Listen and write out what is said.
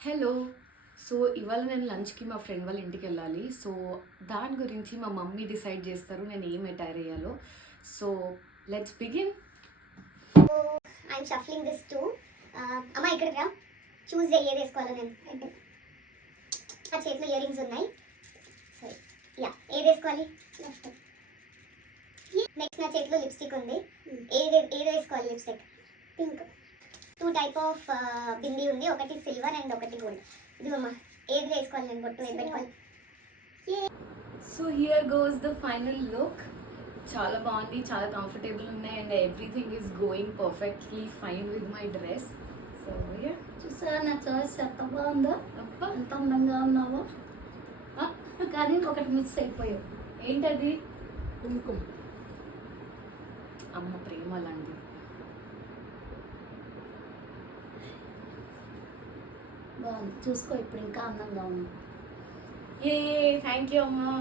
Hello. So ఇవాళ నేను లంచ్‌కి మా ఫ్రెండ్ వాళ్ళ ఇంటికెళ్ళాలి. సో దాని గురించి మా మమ్మీ డిసైడ్ చేస్తారు నేను ఏం అటైర్ ఎయ్యాలో. So let's begin. I'm shuffling this two. అమ్మ ఇక్కడికి రా, చూస్ చేయి ఏది వేసుకోవాలో. నేను నా చేతిలో ఇయర్ రింగ్స్ ఉన్నాయి. సరే యా, ఏది వేసుకోవాలి? నెక్స్ట్ నా చేతిలో లిప్స్టిక్ ఉంది. ఏది వేసుకోవాలి? Lipstick pink. 2 type of bindi ఉంది, ఒకటి సిల్వర్ అండ్ ఒకటి గోల్డ్. ఇదిగోమ్మా, ఏది వేసుకోవాలి? నేను బొట్టు ఏది పెట్టుకోవాలి? So here goes the final look. చాలా బాగుంది, చాలా కంఫర్టబుల్ ఉన్నాయి and everything is going perfectly fine with my dress. So yeah, చూసారా నా చాయిస్ ఎంత బాగుందో, అబ్బా ఎంత అందంగా ఉన్నావో. కానీ ఒకటి మిస్ అయిపోయావు. ఏంటది? కుంకుమ. అమ్మ ప్రేమ లాంటిది. బాగుంది, చూసుకో ఇప్పుడు ఇంకా అందంగా ఉంది. ఏ థ్యాంక్ యూ అమ్మా.